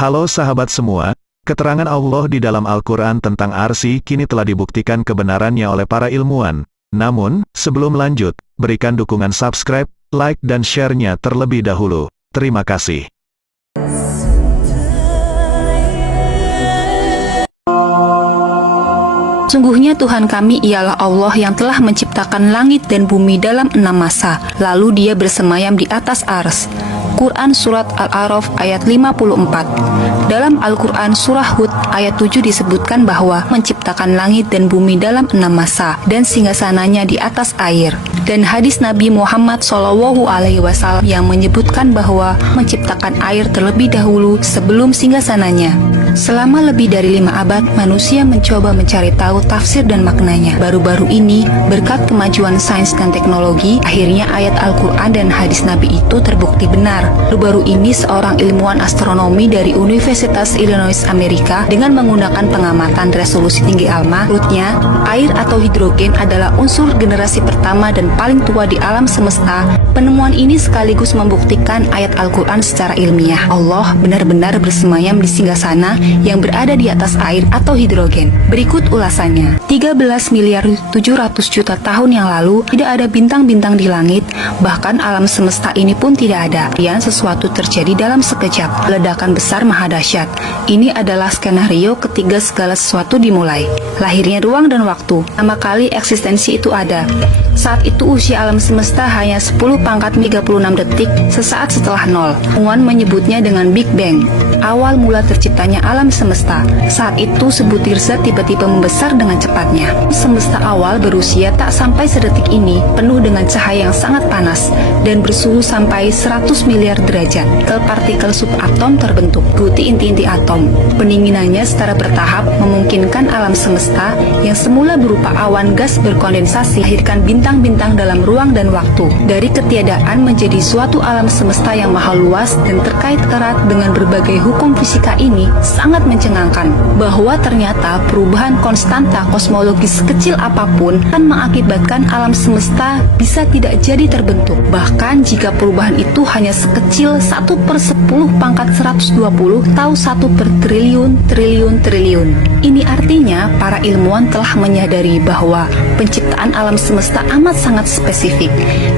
Halo sahabat semua, keterangan Allah di dalam Al-Quran tentang Arsy kini telah dibuktikan kebenarannya oleh para ilmuwan. Namun, sebelum lanjut, berikan dukungan subscribe, like dan share-nya terlebih dahulu. Terima kasih. Sungguhnya Tuhan kami ialah Allah yang telah menciptakan langit dan bumi dalam 6 masa, lalu Dia bersemayam di atas Ars. Quran Surat Al-A'raf ayat 54. Dalam Al-Quran Surah Hud ayat 7 disebutkan bahwa menciptakan langit dan bumi dalam 6 masa dan singgasananya di atas air. Dan hadis Nabi Muhammad SAW yang menyebutkan bahwa menciptakan air terlebih dahulu sebelum singgasananya. Selama lebih dari 5 abad, manusia mencoba mencari tahu tafsir dan maknanya. Baru-baru ini, berkat kemajuan sains dan teknologi, akhirnya ayat Al-Quran dan hadis Nabi itu terbukti benar. Baru-baru ini, seorang ilmuwan astronomi dari Universitas Illinois Amerika dengan menggunakan pengamatan resolusi tinggi ALMA, menurutnya, air atau hidrogen adalah unsur generasi pertama dan paling tua di alam semesta. Penemuan ini sekaligus membuktikan ayat Al-Quran secara ilmiah. Allah benar-benar bersemayam di singgasana yang berada di atas air atau hidrogen. Berikut ulasannya. 13 miliar 700 juta tahun yang lalu, tidak ada bintang-bintang di langit, bahkan alam semesta ini pun tidak ada. Dan sesuatu terjadi dalam sekejap. Ledakan besar maha dahsyat. Ini adalah skenario ketiga segala sesuatu dimulai. Lahirnya ruang dan waktu. Pertama kali eksistensi itu ada. Saat itu usia alam semesta hanya 10⁻36 detik sesaat setelah nol. Ilmuwan menyebutnya dengan Big Bang, awal mula terciptanya alam semesta. Saat itu sebutir zat tiba-tiba membesar dengan cepatnya. Semesta awal berusia tak sampai sedetik ini penuh dengan cahaya yang sangat panas dan bersuhu sampai 100 miliar derajat. Partikel subatom terbentuk, ikuti inti-inti atom. Pendinginannya secara bertahap memungkinkan alam semesta yang semula berupa awan gas berkondensasi lahirkan bintang-bintang dalam ruang dan waktu. Dari ketiadaan menjadi suatu alam semesta yang maha luas dan terkait erat dengan berbagai hukum fisika ini sangat mencengangkan bahwa ternyata perubahan konstanta kosmologis kecil apapun akan mengakibatkan alam semesta bisa tidak jadi terbentuk. Bahkan jika perubahan itu hanya sekecil 1/10⁻120 atau 1/triliun. Ini artinya para ilmuwan telah menyadari bahwa penciptaan alam semesta amat sangat spesifik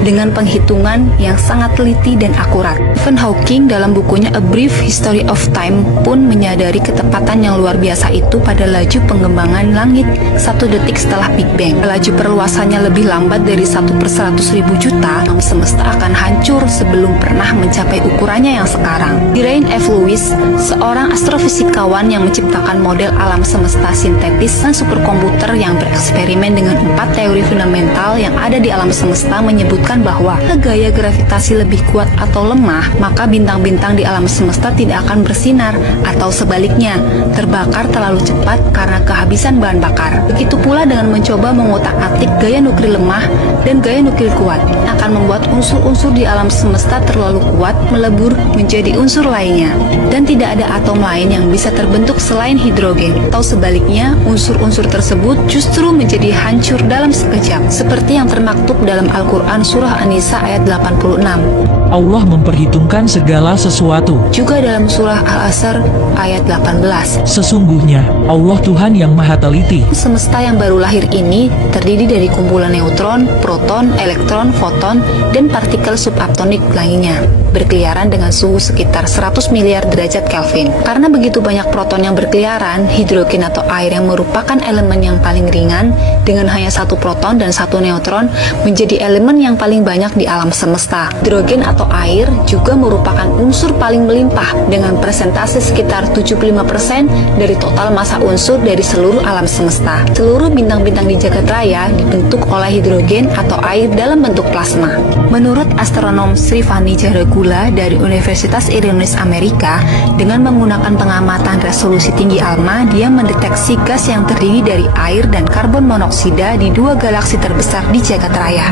dengan penghitungan yang sangat teliti dan akurat. Stephen Hawking dalam bukunya A Brief History of Time pun menyadari ketepatan yang luar biasa itu pada laju pengembangan langit 1 detik setelah Big Bang. Laju perluasannya lebih lambat dari 1/100.000 juta, alam semesta akan hancur sebelum pernah mencapai ukurannya yang sekarang. Rain F. Lewis, seorang astrofisikawan yang menciptakan model alam semesta sintetis dan superkomputer yang bereksperimen dengan 4 teori fundamental yang ada di alam semesta, menyebutkan bahwa gaya gravitasi lebih kuat atau lemah, maka bintang-bintang di alam semesta tidak akan bersinar, atau sebaliknya, terbakar terlalu cepat karena kehabisan bahan bakar. Begitu pula dengan mencoba mengotak-atik gaya nuklir lemah dan gaya nuklir kuat, akan membuat unsur-unsur di alam semesta terlalu kuat melebur menjadi unsur lainnya, dan tidak ada atom lain yang bisa terbentuk selain hidrogen, atau sebaliknya, unsur-unsur tersebut justru menjadi hancur dalam sekejap, seperti yang termaktub dalam Al-Quran Surah An-Nisa ayat 86. Allah memperhitungkan segala sesuatu. Juga dalam Surah Al-Asr ayat 18. Sesungguhnya, Allah Tuhan yang maha teliti. Semesta yang baru lahir ini terdiri dari kumpulan neutron, proton, elektron, foton, dan partikel subatonik lainnya, berkeliaran dengan suhu sekitar 100 miliar derajat Kelvin. Karena begitu banyak proton yang berkeliaran, hidrogen atau air yang merupakan elemen yang paling ringan dengan hanya 1 proton dan 1 neutron menjadi elemen yang paling banyak di alam semesta. Hidrogen atau air juga merupakan unsur paling melimpah dengan persentase sekitar 75% dari total massa unsur dari seluruh alam semesta. Seluruh bintang-bintang di jagat raya dibentuk oleh hidrogen atau air dalam bentuk plasma. Menurut astronom Srivani Jaragula dari Universitas Illinois Amerika, dengan menggunakan pengamatan resolusi tinggi ALMA, dia mendeteksi gas yang terdiri dari air dan karbon monoksida di 2 galaksi terbesar di jagat raya.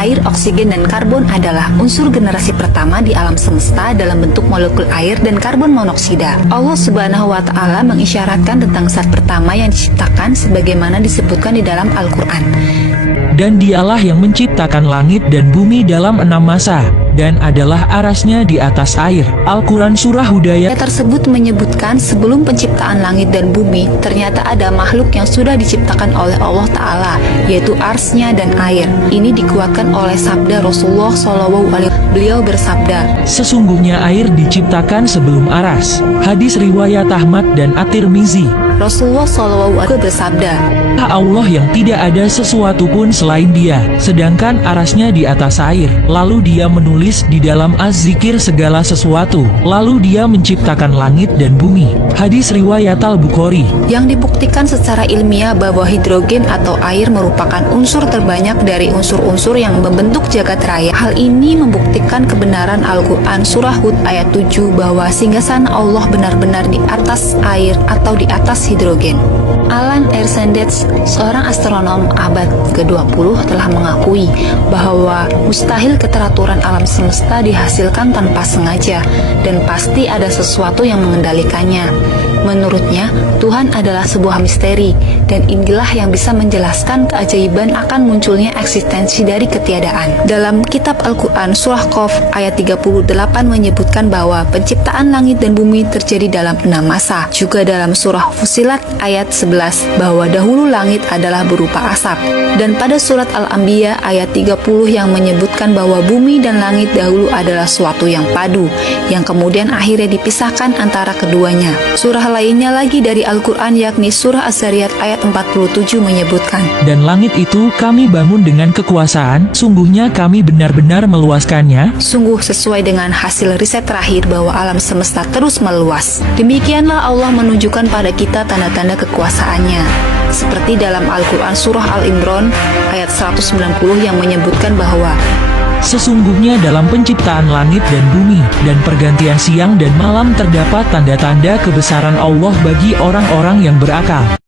Air, oksigen, dan karbon adalah unsur generasi pertama di alam semesta dalam bentuk molekul air dan karbon monoksida. Allah Subhanahu wa Ta'ala mengisyaratkan tentang zat pertama yang diciptakan sebagaimana disebutkan di dalam Al-Quran. Dan dialah yang menciptakan langit dan bumi dalam 6 masa, dan adalah arasnya di atas air. Al-Quran Surah Hudayat Ayat tersebut menyebutkan sebelum penciptaan langit dan bumi, ternyata ada makhluk yang sudah diciptakan oleh Allah Ta'ala, yaitu arsnya dan air. Ini dikuatkan oleh sabda Rasulullah SAW. Beliau bersabda, Sesungguhnya air diciptakan sebelum aras. Hadis riwayat Ahmad dan At-Tirmizi. Rasulullah SAW bersabda, Allah yang tidak ada sesuatu pun selain Dia, sedangkan arasnya di atas air. Lalu Dia menulis di dalam Az-Zikir segala sesuatu. Lalu Dia menciptakan langit dan bumi. Hadis riwayat Al-Bukhari. yang dibuktikan secara ilmiah bahwa hidrogen atau air merupakan unsur terbanyak dari unsur-unsur yang membentuk jagat raya. Hal ini membuktikan kebenaran Al-Quran Surah Hud ayat 7 bahwa singgasana Allah benar-benar di atas air atau di atas hidrogen. Alan Ersendets, seorang astronom abad ke-20, telah mengakui bahwa mustahil keteraturan alam semesta dihasilkan tanpa sengaja, dan pasti ada sesuatu yang mengendalikannya. Menurutnya, Tuhan adalah sebuah misteri, dan inilah yang bisa menjelaskan keajaiban akan munculnya eksistensi dari ketiadaan. Dalam kitab Al-Quran Surah Qaf ayat 38 menyebutkan bahwa penciptaan langit dan bumi terjadi dalam 6 masa. Juga dalam Surah Fussilat ayat 11 bahwa dahulu langit adalah berupa asap. Dan pada surat Al-Anbiya ayat 30 yang menyebutkan bahwa bumi dan langit dahulu adalah suatu yang padu, yang kemudian akhirnya dipisahkan antara keduanya. Surah lainnya lagi dari Al-Quran yakni Surah Az-Zariyat ayat 47 menyebutkan, Dan langit itu kami bangun dengan kekuasaan, sungguhnya kami benar-benar meluaskannya. sungguh sesuai dengan hasil riset terakhir bahwa alam semesta terus meluas. Demikianlah Allah menunjukkan pada kita tanda-tanda kekuasaannya. Seperti dalam Al-Quran Surah Al-Imran ayat 190 yang menyebutkan bahwa Sesungguhnya dalam penciptaan langit dan bumi, dan pergantian siang dan malam terdapat tanda-tanda kebesaran Allah bagi orang-orang yang berakal.